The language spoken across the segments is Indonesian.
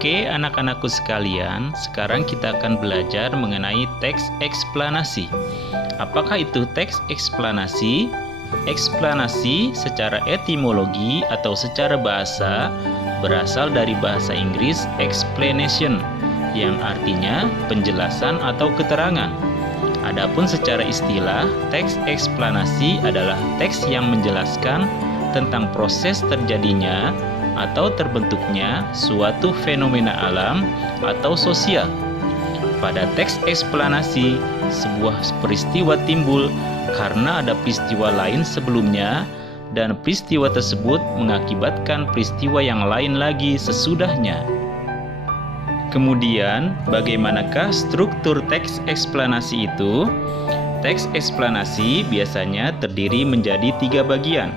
Oke, anak-anakku sekalian, sekarang kita akan belajar mengenai teks eksplanasi. Apakah itu teks eksplanasi? Eksplanasi secara etimologi atau secara bahasa berasal dari bahasa Inggris explanation, yang artinya penjelasan atau keterangan. Adapun secara istilah, teks eksplanasi adalah teks yang menjelaskan tentang proses terjadinya atau terbentuknya suatu fenomena alam atau sosial. Pada teks eksplanasi, sebuah peristiwa timbul karena ada peristiwa lain sebelumnya, dan peristiwa tersebut mengakibatkan peristiwa yang lain lagi sesudahnya. Kemudian, bagaimanakah struktur teks eksplanasi itu? Teks eksplanasi biasanya terdiri menjadi 3 bagian.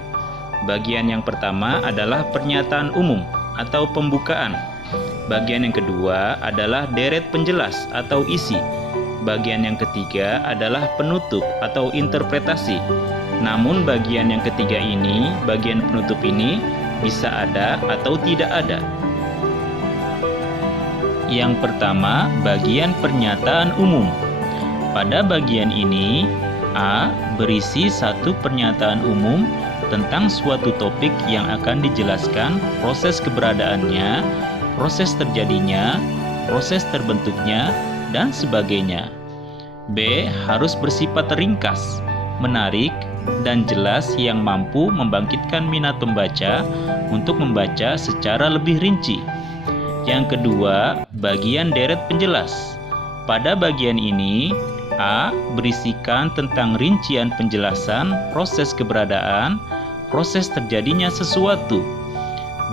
Bagian yang pertama adalah pernyataan umum atau pembukaan. Bagian yang kedua adalah deret penjelas atau isi. Bagian yang ketiga adalah penutup atau interpretasi. Namun bagian yang ketiga ini, bagian penutup ini, bisa ada atau tidak ada. Yang pertama, bagian pernyataan umum. Pada bagian ini, A berisi satu pernyataan umum tentang suatu topik yang akan dijelaskan proses keberadaannya, proses terjadinya, proses terbentuknya, dan sebagainya. B harus bersifat ringkas, menarik, dan jelas yang mampu membangkitkan minat pembaca untuk membaca secara lebih rinci. Yang kedua, bagian deret penjelas. Pada bagian ini, A berisikan tentang rincian penjelasan proses keberadaan, proses terjadinya sesuatu.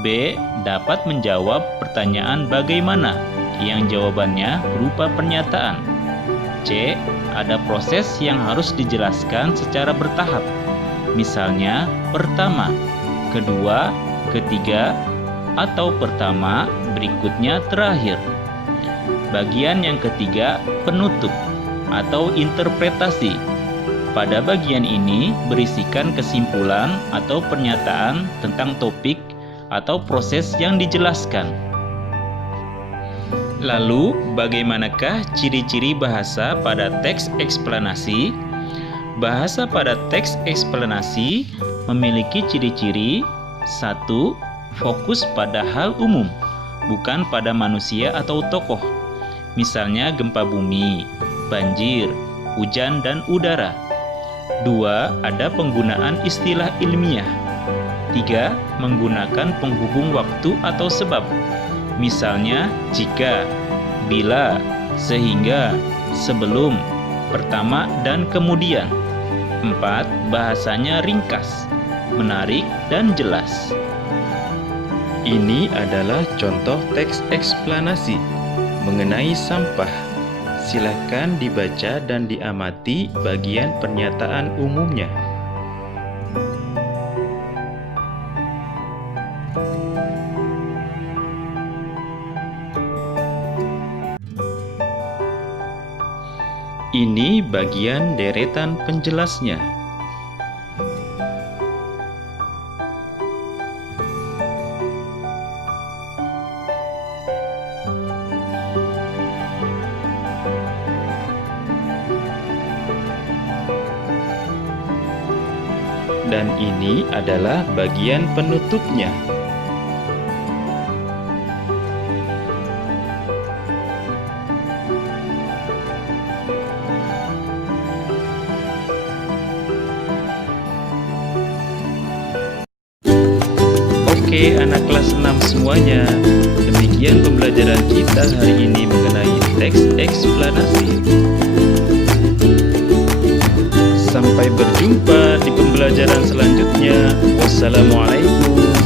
B dapat menjawab pertanyaan bagaimana, yang jawabannya berupa pernyataan. C ada proses yang harus dijelaskan secara bertahap. Misalnya, pertama, kedua, ketiga, atau pertama, berikutnya terakhir. Bagian yang ketiga, penutup atau interpretasi. Pada bagian ini berisikan kesimpulan atau pernyataan tentang topik atau proses yang dijelaskan. Lalu, bagaimanakah ciri-ciri bahasa pada teks eksplanasi? Bahasa pada teks eksplanasi memiliki ciri-ciri: 1. Fokus pada hal umum, bukan pada manusia atau tokoh. Misalnya gempa bumi, banjir, hujan, dan udara. 2. Ada penggunaan istilah ilmiah. 3. Menggunakan penghubung waktu atau sebab. Misalnya jika, bila, sehingga, sebelum, pertama, dan kemudian. 4. Bahasanya ringkas, menarik, dan jelas. Ini adalah contoh teks eksplanasi mengenai sampah. Silakan dibaca dan diamati bagian pernyataan umumnya. Ini bagian deretan penjelasnya. Dan ini adalah bagian penutupnya. Oke, anak kelas 6 semuanya, demikian pembelajaran kita hari ini mengenai teks eksplanasi. Sampai berjumpa di pembelajaran selanjutnya. Wassalamualaikum.